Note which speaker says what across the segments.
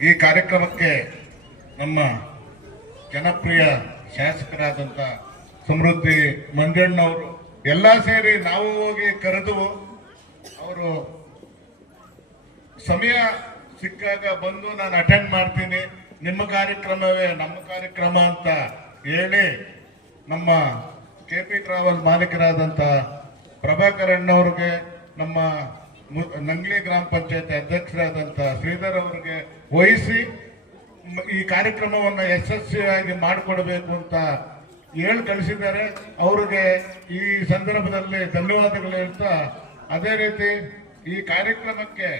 Speaker 1: ಈ ಕಾರ್ಯಕ್ರಮಕ್ಕೆ ನಮ್ಮ ಜನಪ್ರಿಯ ಶಾಸಕರಾದಂಥ ಸಮೃದ್ಧಿ ಮಂಜಣ್ಣವರು ಎಲ್ಲ ಸೇರಿ ನಾವು ಹೋಗಿ ಕರೆದು ಅವರು ಸಮಯ ಸಿಕ್ಕಾಗ ಬಂದು ನಾನು ಅಟೆಂಡ್ ಮಾಡ್ತೀನಿ. ನಿಮ್ಮ ಕಾರ್ಯಕ್ರಮವೇ ನಮ್ಮ ಕಾರ್ಯಕ್ರಮ ಅಂತ ಹೇಳಿ ನಮ್ಮ ಕೆ ಪಿ ಟ್ರಾವೆಲ್ ಮಾಲೀಕರಾದಂಥ ಪ್ರಭಾಕರ್ ಅಣ್ಣವ್ರಿಗೆ ನಮ್ಮ ನಂಗ್ಲಿ ಗ್ರಾಮ ಪಂಚಾಯತಿ ಅಧ್ಯಕ್ಷರಾದಂಥ ಶ್ರೀಧರ್ ಅವರಿಗೆ ವಹಿಸಿ ಈ ಕಾರ್ಯಕ್ರಮವನ್ನು ಯಶಸ್ವಿಯಾಗಿ ಮಾಡಿಕೊಡಬೇಕು ಅಂತ ಹೇಳಿ ಕಳಿಸಿದ್ದಾರೆ. ಅವರಿಗೆ ಈ ಸಂದರ್ಭದಲ್ಲಿ ಧನ್ಯವಾದಗಳು ಹೇಳ್ತಾ, ಅದೇ ರೀತಿ ಈ ಕಾರ್ಯಕ್ರಮಕ್ಕೆ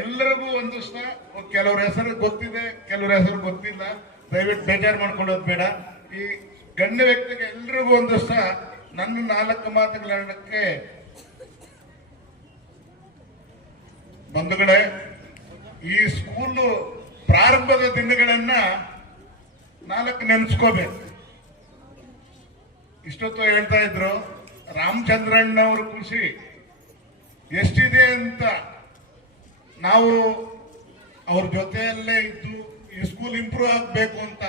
Speaker 1: ಎಲ್ಲರಿಗೂ ಒಂದು ಸ ಕೆಲವ್ರ ಹೆಸರು ಗೊತ್ತಿದೆ, ಕೆಲವ್ರ ಹೆಸರು ಗೊತ್ತಿಲ್ಲ. ದಯವಿಟ್ಟು ಬೇಜಾರು ಮಾಡ್ಕೊಳ್ಳೋದು ಬೇಡ. ಈ ಗಣ್ಯ ವ್ಯಕ್ತಿಗೆ ಎಲ್ರಿಗೂ ಒಂದು ಸಹ ನನ್ನ ನಾಲ್ಕು ಮಾತುಗಳಕ್ಕೆ ಬಂಧುಗಳೇ, ಈ ಸ್ಕೂಲು ಪ್ರಾರಂಭದ ದಿನಗಳನ್ನ ನಾಲ್ಕು ನೆನೆಸ್ಕೋಬೇಕು. ಇಷ್ಟೊತ್ತು ಹೇಳ್ತಾ ಇದ್ರು ರಾಮಚಂದ್ರಣ್ಣ ಅವ್ರ ಖುಷಿ. ಎಷ್ಟಿದೆ ಅಂತ ನಾವು ಅವ್ರ ಜೊತೆಯಲ್ಲೇ ಇದ್ದು ಈ ಸ್ಕೂಲ್ ಇಂಪ್ರೂವ್ ಆಗಬೇಕು ಅಂತ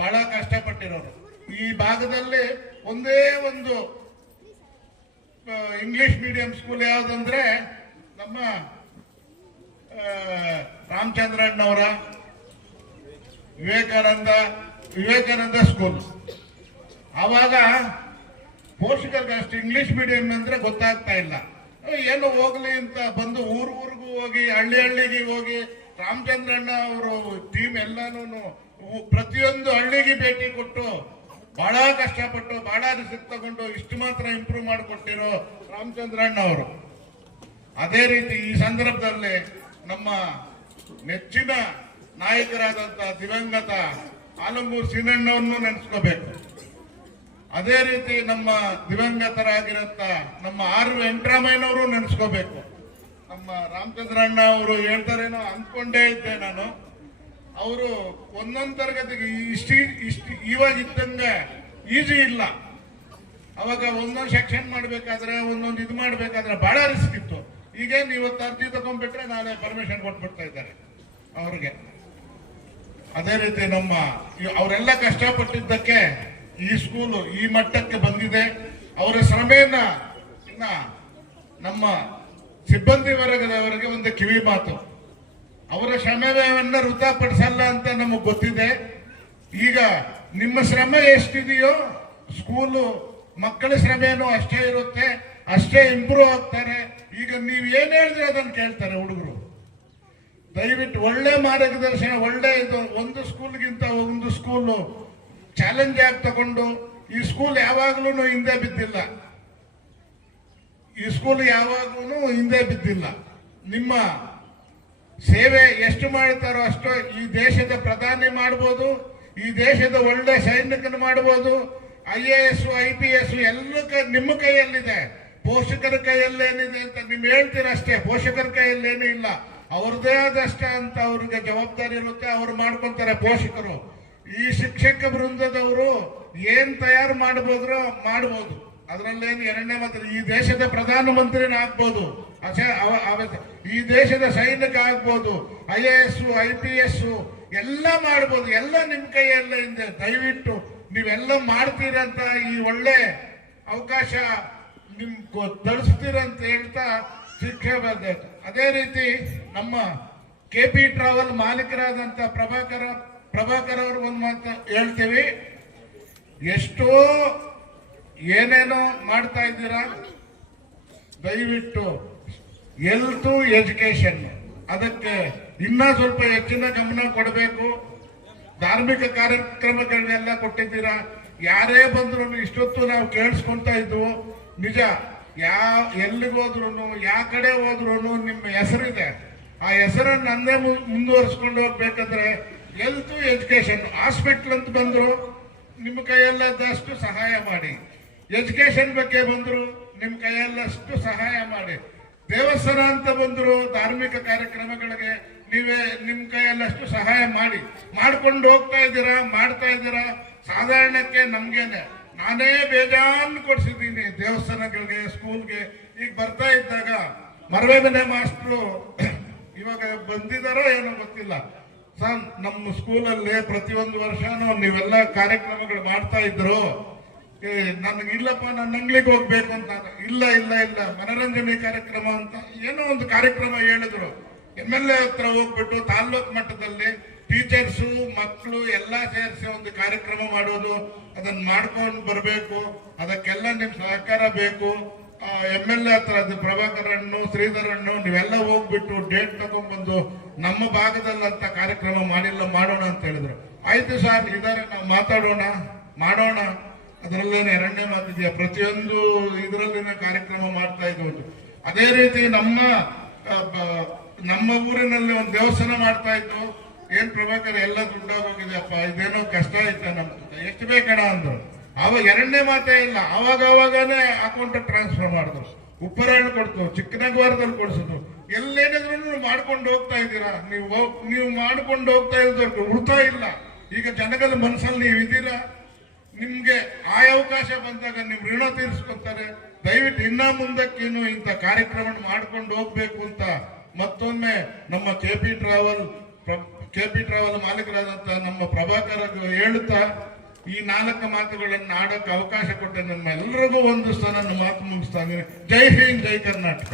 Speaker 1: ಬಹಳ ಕಷ್ಟಪಟ್ಟಿರೋರು. ಈ ಭಾಗದಲ್ಲಿ ಒಂದೇ ಒಂದು ಇಂಗ್ಲಿಷ್ ಮೀಡಿಯಂ ಸ್ಕೂಲ್ ಯಾವುದಂದ್ರೆ ನಮ್ಮ ರಾಮಚಂದ್ರಣ್ಣವರ ವಿವೇಕಾನಂದ ವಿವೇಕಾನಂದ ಸ್ಕೂಲ್ ಆವಾಗ ಪೋಷಕರಿಗೆ ಅಷ್ಟು ಇಂಗ್ಲಿಷ್ ಮೀಡಿಯಂ ಅಂದ್ರೆ ಗೊತ್ತಾಗ್ತಾ ಇಲ್ಲ. ಏನು ಹೋಗ್ಲಿ ಅಂತ ಬಂದು ಊರು ಊರಿಗೂ ಹೋಗಿ, ಹಳ್ಳಿ ಹಳ್ಳಿಗೆ ಹೋಗಿ ರಾಮಚಂದ್ರಣ್ಣ ಅವರು ಟೀಮ್ ಎಲ್ಲಾನು ಪ್ರತಿಯೊಂದು ಹಳ್ಳಿಗೆ ಭೇಟಿ ಕೊಟ್ಟು ಬಹಳ ಕಷ್ಟಪಟ್ಟು ಬಹಳ ರಿಸ್ಕ್ ತಗೊಂಡು ಇಷ್ಟು ಮಾತ್ರ ಇಂಪ್ರೂವ್ ಮಾಡಿಕೊಟ್ಟಿರೋ ರಾಮಚಂದ್ರಣ್ಣ ಅವರು. ಅದೇ ರೀತಿ ಈ ಸಂದರ್ಭದಲ್ಲಿ ನಮ್ಮ ನೆಚ್ಚಿನ ನಾಯಕರಾದಂತ ದಿವಂಗತ ಆಲಂಬೂರು ಸೀನಣ್ಣವನ್ನು ನೆನೆಸ್ಕೋಬೇಕು. ಅದೇ ರೀತಿ ನಮ್ಮ ದಿವಂಗತರಾಗಿರಂತ ನಮ್ಮ ಆರ್ ವೆಂಕಟರಾಮಯ್ಯನವರು ನೆನೆಸ್ಕೋಬೇಕು. ನಮ್ಮ ರಾಮಚಂದ್ರಣ್ಣ ಅವರು ಹೇಳ್ತಾರೇನೋ ಅಂದ್ಕೊಂಡೇ ಇದ್ದೆ ನಾನು. ಅವರು ಒಂದೊಂದು ತರಗತಿಗೆ ಇಷ್ಟು ಇಷ್ಟು ಇವಾಗ ಇದ್ದಂಗೆ ಈಜಿ ಇಲ್ಲ. ಅವಾಗ ಒಂದೊಂದು ಸೆಕ್ಷನ್ ಮಾಡಬೇಕಾದ್ರೆ, ಒಂದೊಂದು ಇದು ಮಾಡಬೇಕಾದ್ರೆ ಬಹಳ ರಿಸ್ಕ್ ಇತ್ತು. ಈಗೇನು ಇವತ್ತು ಅರ್ಜಿ ತಗೊಂಡ್ಬಿಟ್ರೆ ನಾಳೆ ಪರ್ಮಿಷನ್ ಕೊಟ್ಬಿಡ್ತಾ ಇದ್ದಾರೆ ಅವ್ರಿಗೆ. ಅದೇ ರೀತಿ ನಮ್ಮ ಅವರೆಲ್ಲ ಕಷ್ಟಪಟ್ಟಿದ್ದಕ್ಕೆ ಈ ಸ್ಕೂಲು ಈ ಮಟ್ಟಕ್ಕೆ ಬಂದಿದೆ. ಅವರ ಶ್ರಮೆಯನ್ನ ನಮ್ಮ ಸಿಬ್ಬಂದಿ ವರ್ಗದವರಿಗೆ ಒಂದು ಕಿವಿ ಮಾತು. ಅವರ ಶ್ರಮವನ್ನ ವೃದ್ಧಪಡಿಸಲ್ಲ ಅಂತ ನಮಗೆ ಗೊತ್ತಿದೆ. ಈಗ ನಿಮ್ಮ ಶ್ರಮ ಎಷ್ಟಿದೆಯೋ ಸ್ಕೂಲು ಮಕ್ಕಳ ಶ್ರಮೇನು ಅಷ್ಟೇ ಇರುತ್ತೆ. ಅಷ್ಟೇ ಇಂಪ್ರೂವ್ ಆಗ್ತಾರೆ. ಈಗ ನೀವು ಏನು ಹೇಳಿದ್ರೆ ಅದನ್ನ ಕೇಳ್ತಾರೆ ಹುಡುಗರು. ದಯವಿಟ್ಟು ಒಳ್ಳೆ ಮಾರ್ಗದರ್ಶನ, ಒಳ್ಳೆ ಇದು, ಒಂದು ಸ್ಕೂಲ್ಗಿಂತ ಒಂದು ಸ್ಕೂಲು ಚಾಲೆಂಜ್ ಆಗಿ ತಗೊಂಡು, ಈ ಸ್ಕೂಲ್ ಯಾವಾಗ್ಲೂ ಹಿಂದೆ ಬಿದ್ದಿಲ್ಲ. ಈ ಸ್ಕೂಲ್ ಯಾವಾಗ್ಲೂ ಹಿಂದೆ ಬಿದ್ದಿಲ್ಲ. ನಿಮ್ಮ ಸೇವೆ ಎಷ್ಟು ಮಾಡ್ತಾರೋ ಅಷ್ಟು ಈ ದೇಶದ ಪ್ರಧಾನಿ ಮಾಡ್ಬೋದು, ಈ ದೇಶದ ಒಳ್ಳೆ ಸೈನಿಕನ ಮಾಡ್ಬೋದು, I A S, I P S ಎಲ್ಲ ನಿಮ್ಮ ಕೈಯಲ್ಲಿದೆ. ಪೋಷಕರ ಕೈಯಲ್ಲೇನಿದೆ ಅಂತ ನೀವು ಹೇಳ್ತೀರ ಅಷ್ಟೇ, ಪೋಷಕರ ಕೈಯಲ್ಲೇನೂ ಇಲ್ಲ. ಅವ್ರದೇ ಆದಷ್ಟೇ ಅಂತ ಅವ್ರಿಗೆ ಜವಾಬ್ದಾರಿ ಇರುತ್ತೆ, ಅವ್ರು ಮಾಡ್ಕೊಂತಾರೆ ಪೋಷಕರು. ಈ ಶಿಕ್ಷಕ ಬೃಂದದವರು ಏನ್ ತಯಾರು ಮಾಡಬಹುದ್ರೋ ಮಾಡ್ಬೋದು. ಅದರಲ್ಲೇನು ಎರಡನೇ ಮಾತ್ರ, ಈ ದೇಶದ ಪ್ರಧಾನಮಂತ್ರಿನ ಆಗ್ಬೋದು. ಅಸ- ಅವ- ಅವ- ಈ ದೇಶದ ಸೈನಿಕ ಆಗ್ಬೋದು, I A S I P S ಎಲ್ಲ ಮಾಡ್ಬೋದು. ಎಲ್ಲ ನಿಮ್ ಕೈಯಲ್ಲೇ ಇದೆ. ದಯವಿಟ್ಟು ನೀವೆಲ್ಲ ಮಾಡ್ತೀರಂತ ಈ ಒಳ್ಳೆ ಅವಕಾಶ ನಿಮ್ ಗೊ- ತರಿಸ್ತೀರಂತ ಹೇಳ್ತಾ ಶಿಕ್ಷೆ ಬರ್ದಾಯ್ತು ಅದೇ ರೀತಿ ನಮ್ಮ ಕೆ ಪಿ ಟ್ರಾವೆಲ್ ಮಾಲೀಕರಾದಂತ ಪ್ರಭಾಕರ, ಪ್ರಭಾಕರ್ ಅವರು ಒಂದು ಮಾತು ಹೇಳ್ತೀವಿ. ಎಷ್ಟೋ ಏನೇನೋ ಮಾಡ್ತಾ ಇದ್ದೀರಾ? ದಯವಿಟ್ಟು ಹೆಲ್ತ್ ಎಜುಕೇಶನ್ ಅದಕ್ಕೆ ಇನ್ನ ಸ್ವಲ್ಪ ಹೆಚ್ಚಿನ ಗಮನ ಕೊಡಬೇಕು. ಧಾರ್ಮಿಕ ಕಾರ್ಯಕ್ರಮಗಳನ್ನೆಲ್ಲ ಕೊಟ್ಟಿದ್ದೀರಾ? ಯಾರೇ ಬಂದ್ರು ಇಷ್ಟೊತ್ತು ನಾವು ಕೇಳಿಸ್ಕೊಂತ ಇದ್ವು. ನಿಜ ಯಾವ ಎಲ್ಲಿಗೋದ್ರು ಯಾವ ಕಡೆ ಹೋದ್ರು ನಿಮ್ಮ ಹೆಸರಿದೆ. ಆ ಹೆಸರನ್ನು ಮು- ಮುಂದುವರಿಸ್ಕೊಂಡು ಹೋಗ್ಬೇಕಂದ್ರೆ ಹೆಲ್ತ್ ಎಜುಕೇಶನ್ ಹಾಸ್ಪಿಟ್ಲ್ ಅಂತ ಬಂದ್ರು, ನಿಮ್ಮ ಕೈಯಲ್ಲದಷ್ಟು ಸಹಾಯ ಮಾಡಿ. ಎಜುಕೇಶನ್ ಬಗ್ಗೆ ಬಂದ್ರು, ನಿಮ್ಮ ಕೈಯಲ್ಲಷ್ಟು ಸಹಾಯ ಮಾಡಿ. ದೇವಸ್ಥಾನ ಅಂತ ಬಂದ್ರು, ಧಾರ್ಮಿಕ ಕಾರ್ಯಕ್ರಮಗಳಿಗೆ ನೀವೇ, ನಿಮ್ಮ ಕೈಯಲ್ಲಷ್ಟು ಸಹಾಯ ಮಾಡಿ. ಮಾಡ್ಕೊಂಡು ಹೋಗ್ತಾ ಇದ್ದೀರಾ, ಮಾಡ್ತಾ ಇದ್ದೀರಾ ಸಾಧಾರಣಕ್ಕೆ ನಮ್ಗೇನೆ. ನಾನೇ ಬೇಜಾನ್ ಕೊಡ್ಸಿದ್ದೀನಿ ದೇವಸ್ಥಾನಗಳಿಗೆ ಸ್ಕೂಲ್ಗೆ ಈಗ ಬರ್ತಾ ಇದ್ದಾಗ ಮರವೆ ಮನೆ ಮಾಸ್ಟ್ರು ಇವಾಗ ಬಂದಿದಾರೋ ಏನೋ ಗೊತ್ತಿಲ್ಲ. ಸರ್, ನಮ್ಮ ಸ್ಕೂಲಲ್ಲಿ ಪ್ರತಿಯೊಂದು ವರ್ಷನೂ ನೀವೆಲ್ಲ ಕಾರ್ಯಕ್ರಮಗಳು ಮಾಡ್ತಾ ಇದ್ರು. ನನಗೆ ಇಲ್ಲಪ್ಪ, ನಾನು ಅಂಗ್ಲಿಗೆ ಹೋಗ್ಬೇಕು ಅಂತ. ಇಲ್ಲ ಇಲ್ಲ ಇಲ್ಲ, ಮನರಂಜನೆ ಕಾರ್ಯಕ್ರಮ ಅಂತ ಏನೋ ಒಂದು ಕಾರ್ಯಕ್ರಮ ಹೇಳಿದ್ರು. ಎಂ ಎಲ್ ಎ ಹತ್ರ ಹೋಗ್ಬಿಟ್ಟು ತಾಲ್ಲೂಕ್ ಮಟ್ಟದಲ್ಲಿ ಟೀಚರ್ಸು, ಮಕ್ಕಳು ಎಲ್ಲ ಸೇರಿಸಿ ಒಂದು ಕಾರ್ಯಕ್ರಮ ಮಾಡೋದು ಅದನ್ನ ಮಾಡ್ಕೊಂಡು ಬರಬೇಕು. ಅದಕ್ಕೆಲ್ಲ ನಿಮ್ ಸಹಕಾರ ಬೇಕು. ಎಂ ಎಲ್ ಎ ಹತ್ರ ಅದು ಪ್ರಭಾಕರ್ ನೀವೆಲ್ಲ ಹೋಗ್ಬಿಟ್ಟು ಡೇಟ್ ತಗೊಂಡ್ಬಂದು ನಮ್ಮ ಭಾಗದಲ್ಲಂತ ಕಾರ್ಯಕ್ರಮ ಮಾಡಿಲ್ಲ, ಮಾಡೋಣ ಅಂತ ಹೇಳಿದ್ರು. ಆಯ್ತು ಸರ್, ಇದಾರೆ, ನಾವು ಮಾತಾಡೋಣ, ಮಾಡೋಣ. ಅದರಲ್ಲೇನೆ ಎರಡನೇ ಮಾತಿದೆಯಾ ಪ್ರತಿಯೊಂದು ಇದರಲ್ಲಿನ ಕಾರ್ಯಕ್ರಮ ಮಾಡ್ತಾ ಇದ್ವು ಅದೇ ರೀತಿ ನಮ್ಮ ನಮ್ಮ ಊರಿನಲ್ಲಿ ಒಂದು ದೇವಸ್ಥಾನ ಮಾಡ್ತಾ ಇತ್ತು. ಏನ್ ಪ್ರಭಾಕರ್, ಎಲ್ಲ ದುಡ್ಡಾಗೋಗಿದೆಯಪ್ಪ ಇದೇನೋ ಕಷ್ಟ ಐತೆ ನಮ್ಗೆ ಎಷ್ಟು ಬೇಕಣ ಅಂದ್ರು? ಅವಾಗ ಎರಡನೇ ಮಾತೇ ಇಲ್ಲ. ಅವಾಗ ಅವಾಗನೇ ಅಕೌಂಟ್ ಟ್ರಾನ್ಸ್ಫರ್ ಮಾಡಿದ್ರು. ಉಪ್ಪರಾಯಣ ಕೊಡ್ತು ಚಿಕ್ಕನಗವಾರದಲ್ಲಿ ಕೊಡಿಸಿದ್ರು. ಎಲ್ಲೇನಿದ್ರು ಮಾಡ್ಕೊಂಡು ಹೋಗ್ತಾ ಇದ್ದೀರಾ? ನೀವು ನೀವು ಮಾಡ್ಕೊಂಡು ಹೋಗ್ತಾ ಇರೋದು ಉಳ್ತಾ ಇಲ್ಲ. ಈಗ ಜನಗಳ ಮನಸ್ಸಲ್ಲಿ ನೀವು ಇದ್ದೀರಾ? ನಿಮ್ಗೆ ಆ ಅವಕಾಶ ಬಂದಾಗ ನಿಮ್ ಋಣ ತೀರಿಸ್ಕೊತಾರೆ ದಯವಿಟ್ಟು ಇನ್ನ ಮುಂದಕ್ಕೇನು ಇಂಥ ಕಾರ್ಯಕ್ರಮ ಮಾಡ್ಕೊಂಡು ಹೋಗ್ಬೇಕು ಅಂತ ಮತ್ತೊಮ್ಮೆ ನಮ್ಮ K P travel K P travel ಮಾಲೀಕರಾದಂತಹ ನಮ್ಮ ಪ್ರಭಾಕರ ಹೇಳುತ್ತಾ, ಈ ನಾಲ್ಕು ಮಾತುಗಳನ್ನು ಆಡೋಕೆ ಅವಕಾಶ ಕೊಟ್ಟ ನಮ್ಮ ಎಲ್ರಿಗೂ ಒಂದು ಸ್ಥಾನ ಮಾತು ಮುಗಿಸ್ತಾ ಇದ್ದೀನಿ. ಜೈ ಹಿಂದ್, ಜೈ ಕರ್ನಾಟಕ.